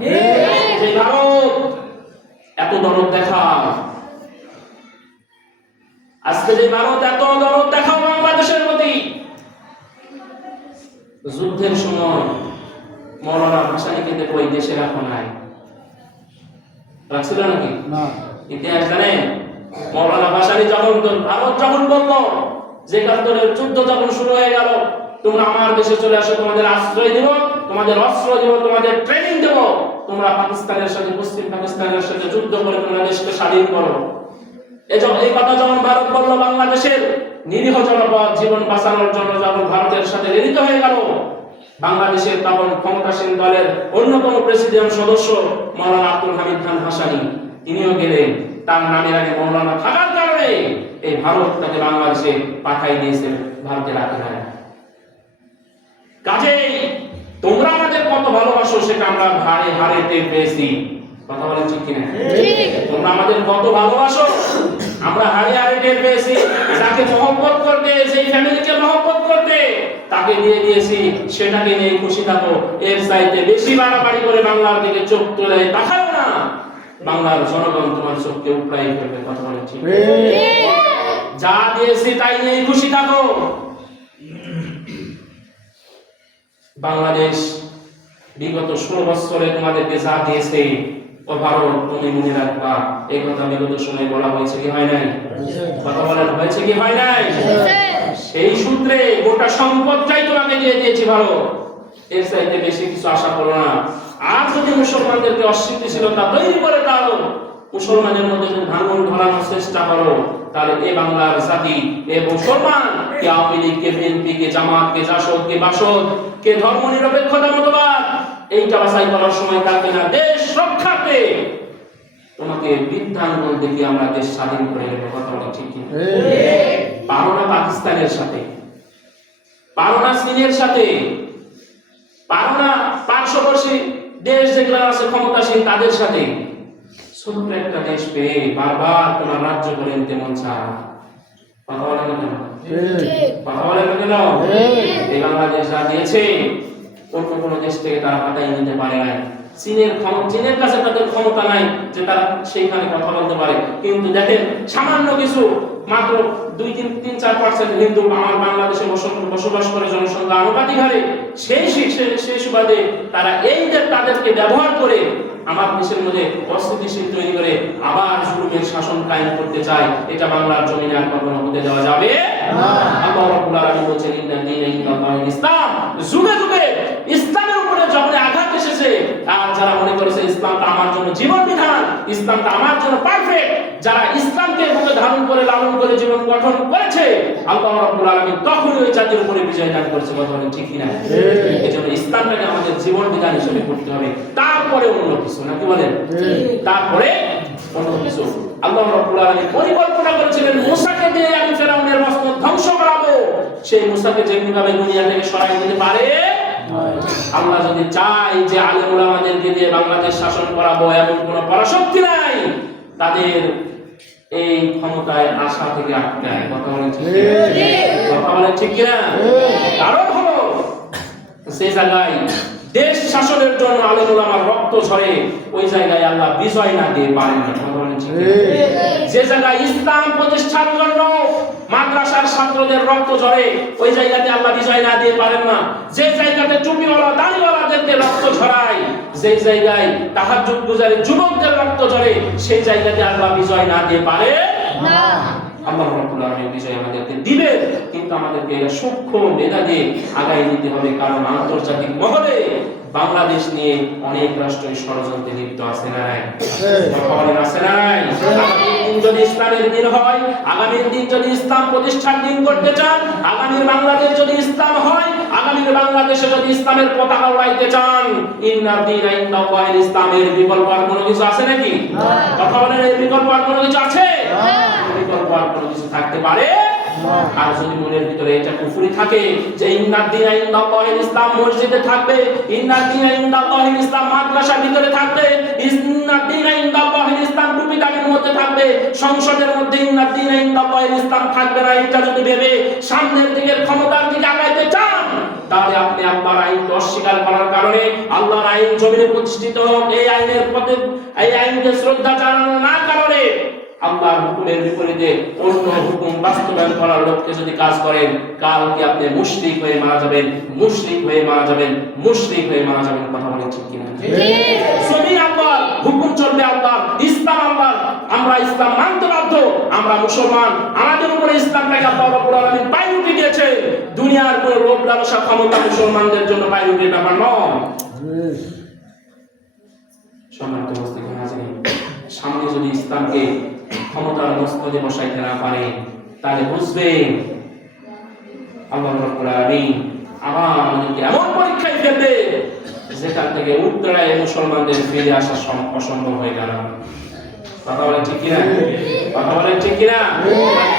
যে ভারত এত দরদ দেখাও, আজকে যে ভারত এত দরদ দেখাও বাংলাদেশের প্রতি, যুদ্ধের সময় মৌলানা ভাসানীকে দেখো এই দেশে রাখো নাই, রাখছিল নাকি? ইতিহাস জানেন? মৌলানা ভাসানী যখন ভারত যখন বলল যে ৭১-এর যুদ্ধ যখন শুরু হয়ে গেল, তোমরা আমার দেশে চলে আসো, তোমাদের আশ্রয় দেব, তোমাদের অস্ত্র দেব, তোমাদের ট্রেনিং দেব, তোমরা পাকিস্তানের সাথে, পশ্চিম পাকিস্তানের সাথে যুদ্ধ করে তোমরা দেশকে স্বাধীন করো। এই কথা যখন ভারত বলল, বাংলাদেশের নিরীহ জনপদ জীবন বাঁচানোর জন্য যখন ভারতের সাথে মিলিত হয়ে গেল, বাংলাদেশের তখন ক্ষমতাসীন দলের অন্যতম প্রেসিডেন্ট সদস্য মৌলানা আব্দুল হামিদ খান ভাসানী তিনিও গেলেন। তার নামের আগে মৌলানা থাকার কারণে এই ভারত তাকে বাংলাদেশে পাঠাই দিয়েছে ভারতের আধিকারিক। কাজেই তোমরা আমাদের কত ভালোবাসো সেটা আমরা হাড়ে হাড়ে টের পেয়েছি। কথা বলেন ঠিক কিনা? তোমরা আমাদের কত ভালোবাসো আমরা হাড়ে হাড়ে টের পেয়েছি। যাকে মহব্বত করতে, সেই ফ্যামিলিকে মহব্বত করতে, তাকে দিয়ে দিয়েছি, সেটাকে নিয়ে খুশি থাকো। এর চাইতে বেশি বাড়াবাড়ি করে বাংলার দিকে চোখ তুলে তাকাও না, বাংলার জনগণ তোমার চোখকে উপড়াই ফেলবে। কথা বলেন ঠিক? যা দিয়েছি তাই নিয়ে খুশি থাকো। বাংলাদেশ বিগত ১৬ বছরে তোমাদেরকে যা দিয়েছে, ও ভারত তুমি মনে রাখবা। এই কথা বিগত সময় বলা হয়েছে কি হয় নাই? কথা বলেন হয়েছে কি হয় নাই? সেই সূত্রে গোটা সম্পদটাই তোমাকে দিয়ে দিয়েছি ভারত। এর চাইতে বেশি কিছু আশা করো না। আর যদি মুসলমানদেরকে অস্থিতিশীলতা তৈরি করে দাও, মুসলমানের মধ্যে যদি ভাঙন ধরানোর চেষ্টা করো, তাহলে এই বাংলার জাতি, এই মুসলমান, কে আওয়ামী লীগ, কে বিএনপি, কে জামাত, কে জাসদ, কে বাসদ, কে ধর্মনিরপেক্ষতা মতবাদ, এইটা বাছাই করার সময় থাকবে না। দেশ রক্ষার্থে তোমাকে বৃদ্ধাঙ্গুল দেখি আমরা দেশ স্বাধীন করে নেব। কথা বলা ঠিক কি? পারো না পাকিস্তানের সাথে, পারো না চীনের সাথে, পারো না পার্শ্ববর্তী দেশ যেগুলো আছে ক্ষমতাসীন তাদের সাথে। ছোট্ট একটা দেশ পেয়ে বারবার তোমার রাজ্য করে নিতে মন চায়। কথা বলে না কেন? কথা বলে না কেন? এই বাংলাদেশ যা দিয়েছে অন্য কোনো দেশ থেকে তারা হাতাই নিতে পারে না। চীনের কাছে তাদের ক্ষমতা নাই যে তারা সেইখানে কথা বলতে পারে। কিন্তু দেখেন, সামান্য কিছু মাত্র 2-3-4% হিন্দু আমার বাংলাদেশে বসবাস করে জনসংখ্যা আনুপাতিক হারে। সেই সুবাদে তারা এই যে তাদেরকে ব্যবহার করে আমার দেশের মধ্যে অস্থিতিশীল তৈরি করে আবার জুলুমের শাসন কায়েম করতে চায়। এটা বাংলার জমিনে আর কখনো হতে দেওয়া যাবে না। আল্লাহ রাব্বুল আলামিন বলেছেন, ইন্না দীনা ইনদাল্লাহিল ইসলাম। যুগে যুগে ইসলামের উপরে যখন আঘাত এসেছে, আর যারা মনে করেছে ইসলামটা আমার জন্য জীবন বিধান, ইসলামটা আমার জন্য পারফেক্ট, যারা ইসলামকে বুকে ধারণ করে লালন করে জীবন গঠন করেছে, আল্লাহ রাব্বুল আলামিন তখনই ওই জাতির উপরে বিজয় দান করেছে। কথা বলেন ঠিক কিনা? এজন্য ইসলামটাকে আমাদের জীবন বিধান হিসেবে করতে হবে, তারপরে অন্য কিছু। নাকি বলেন? তারপরে অন্য কিছু। আল্লাহ রাব্বুল আলামিন পরিকল্পনা করেছিলেন, মুসাকে দিয়ে আমি ফেরাউনের মসনদ ধ্বংস করাবো। সেই মুসাকে যেভাবে দুনিয়া থেকে সরাই দিতে পারে, আল্লাহ যদি চাই যে আলেম ওলামাদেরকে দিয়ে বাংলাদেশ শাসন করাবো, এমন কোনো পরাশক্তি নাই তাদের এই ক্ষমতায় আসা থেকে আটকায়। কথা বলেন ঠিক? কথা বলেন ঠিক কিনা? কারণ হলো সেই জায়গায় দেশ শাসনের জন্য আলেম ওলামার রক্ত ঝরে, ওই জায়গায় আল্লাহ বিজয় না দিয়ে পারেন না। কথা বলেন ঠিক? যে জায়গায় ইসলাম প্রতিষ্ঠার জন্য মাদ্রাসার ছাত্রদের রক্ত ঝরে, ওই জায়গাতে আল্লাহ বিজয় না দিয়ে পারেন না। যে জায়গাতে টুপিওয়ালা দাড়িওয়ালাদেরকে রক্ত ঝরায়, যে জায়গায় তাহাজ্জুদ গুজারি যুবকদের রক্ত ঝরে, সেই জায়গাতে আল্লাহ বিজয় না দিয়ে পারে না। আল্লাহ রাব্বুল আলামিন বিজয় আমাদেরকে দিবেন, কিন্তু আমাদেরকে সূক্ষ্ম মেধা দিয়ে আগায় নিতে হবে। কারণ আন্তর্জাতিক মহলে বাংলাদেশ নিয়ে অনেক রাষ্ট্রই ষড়যন্ত্রে লিপ্ত আছে না? আছে না? আগামীর দিন যদি ইসলামের দিন হয়, আগামীর দিন যদি ইসলাম প্রতিষ্ঠার দিন করতে চান, আগামীর বাংলাদেশ যদি ইসলাম হয়, আগামীর বাংলাদেশে যদি ইসলামের পতাকা উড়াইতে চান, ইন্না দীনা ইনদাল্লাহিল ইসলামের বিকল্প আর কোনো কিছু আছে নাকি? কথা বলেন, এর বিকল্প আর কোনো কিছু আছে? বিকল্প আর কোনো কিছু থাকতে পারে? আর যদি মনের ভিতরে এটা কুফরি থাকে যে ইন্না দীনা ইনদাল্লাহিল ইসলাম মসজিদে থাকবে, ইন্না দীনা ইনদাল্লাহিল ইসলাম মাদ্রাসার ভিতরে থাকবে, ইন্না দীনা ইনদাল্লাহিল ইসলাম টুপি দাড়ির মধ্যে থাকবে, সংসদের মধ্যে ইন্না দীনা ইনদাল্লাহিল ইসলাম থাকবে না, এটা যদি ভেবে সামনের দিকে ক্ষমতার দিকে আগাইতে চান, তাহলে আপনি আল্লাহর আইনকে অস্বীকার করার কারণে আল্লাহর আইন জমিনে প্রতিষ্ঠিত হোক এই আইনের প্রতি এই আইনকে শ্রদ্ধা জানানো না কারণে আল্লাহর হুকুমের বিপরীতে অন্য হুকুম বাস্তবায়ন করার লক্ষ্যে যদি কাজ করেন, কালকে আপনি মুশরিক হয়ে মারা যাবেন, মুশরিক হয়ে মারা যাবেন, মুশরিক হয়ে মারা যাবেন। কথা বলেন ঠিক কিনা? জমিন আল্লাহর, হুকুম চলবে আল্লাহর, ইসলাম আল্লাহর। আমরা ইসলাম মানতে বাধ্য, আমরা মুসলমান, আমাদের উপরে ইসলামটাকে আল্লাহ রাব্বুল আলামিন প্রায়োরিটি দিয়েছে। দুনিয়ার কোনো লোভ লালসা ক্ষমতা মুসলমানদের জন্য প্রায়োরিটির ব্যাপার নয়। সম্মানিত উপস্থিতি হাজিরিন, সামনে যদি ইসলামকে ক্ষমতার মস্তদে বসাইতে না পারে তাহলে বুঝবেন আল্লাহ রাব্বুল আলামিন আবার আমাদেরকে এমন পরীক্ষায় ফেলবে যেখান থেকে উত্তরায় মুসলমানদের ফিরে আসা অসম্ভব হয়ে গেল। কথা বলেন ঠিক কিনা? কথা বলেন ঠিক কিনা?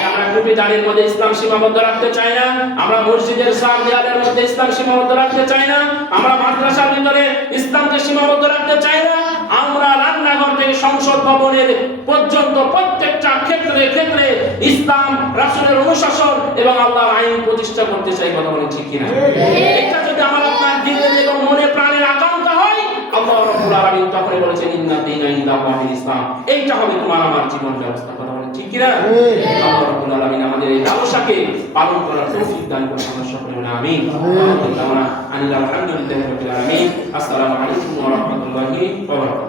আমরা টুপি দাড়ির মধ্যে ইসলাম সীমাবদ্ধ রাখতে চাই না, আমরা মসজিদের সামনে দেয়ালের মধ্যে ইসলাম সীমাবদ্ধ রাখতে চাই না, আমরা মাদ্রাসার ভিতরে ইসলামকে সীমাবদ্ধ রাখতে চাই না, আমরা রান্নাঘর থেকে সংসদ ভবনের পর্যন্ত প্রত্যেকটা ক্ষেত্রে ক্ষেত্রে ইসলাম, রাসূলের অনুশাসন এবং আল্লাহর আইন প্রতিষ্ঠা করতে চাই। কথা বলেন ঠিক কিনা? এটা যদি আমার আপনার দিলের এবং মনে প্রাণের আকাঙ্ক্ষা হয়, আল্লাহ রাব্বুল আলামিন তখনই বলেছেন ইন্না দীনা ইনদাল্লাহিল ইসলাম, এইটা হবে তোমার আমার জীবন ব্যবস্থা। কথা বলেন ঠিক কিনা? আল্লাহ রাব্বুল আলামিন আমাদের এই দাওয়াতকে পালন করার তৌফিক দান করুন। আমরা সকলে বলি আমিন। আলহামদুলিল্লাহি রাব্বিল আলামিন। আসসালামু আলাইকুম ওয়া রাহমাতুল্লাহি ওয়া বারাকাতুহু।